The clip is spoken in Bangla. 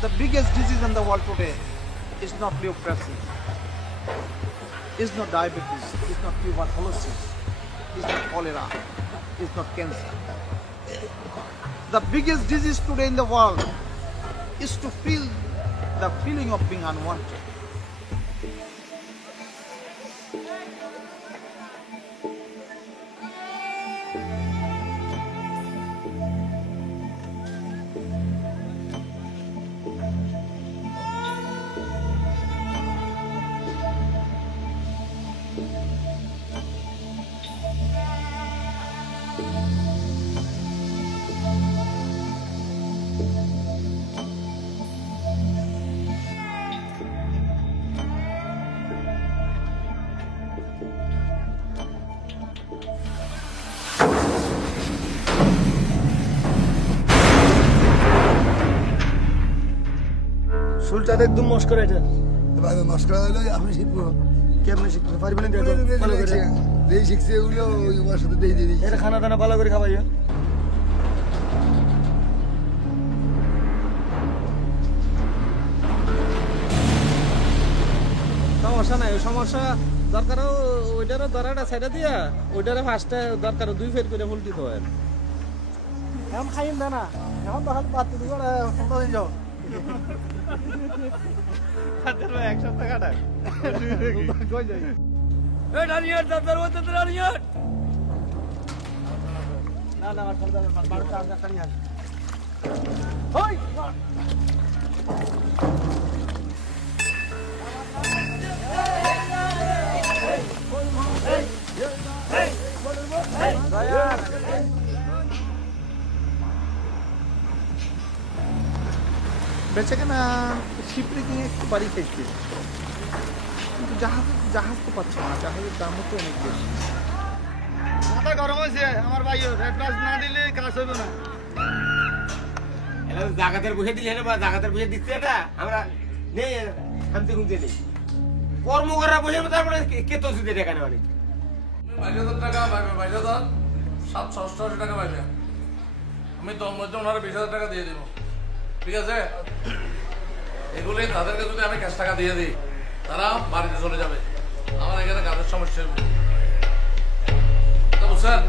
The biggest disease in the world today is not leprosy, is not diabetes, is not tuberculosis, is not cholera, is not cancer. The biggest disease today in the world is to feel the feeling of being unwanted. সুলতান একদম মস্করা এটা ভাবে মস্করা হলো আপনি শিখবো কেমনে শিখতে পারবেন না দেখো ভালো করে যেই শিখছে ওগুলো ওর সাথে দিয়ে দিই এটা খানা দানা ভালো করে খাওয়াইও সমস্যা নাই সমস্যা দরকার ওইটারও দরাটা ছেড়ে দিয়া ওইটারে ফার্স্টে দরকার 2 ফের করে ফুলটি তো এখন খাইন না এখন তো হাত পাততে দিব সন্ধ্যা দিন যাও হাতের এক সপ্তাহ কাটা কই যাই এ ডানিয়ার দাদার ওতে ডানিয়ার না না আমার সন্ধ্যা বারোটা আগে একটা নিয়ে আসি ওই বেঁচে কেনা শিপরে কিনে একটু বাড়ি খেয়েছি কিন্তু জাহাজ তো পাচ্ছে না জাহাজের দামও তো অনেক বেশি মাথা গরম হয়েছে আমার ভাই রেড প্লাস না দিলে কাজ হবে না এলা জাগাতের বসে দিলে না বা জাগাতের বসে দিচ্ছে এটা আমরা নেই শান্তি ঘুমতে নেই কর্ম করা বসে তারপরে কে তো সুদে টাকা নেওয়া নেই 22,000 টাকা পাইবে 22,000 788 টাকা পাইবে আমি তোর মধ্যে ওনারা 20,000 টাকা দিয়ে দেবো ঠিক আছে এগুলি তাদেরকে যদি আমি ক্যাশ টাকা দিয়ে দিই তারা বাড়িতে চলে যাবে আমার এখানে কাজের সমস্যা বুঝছেন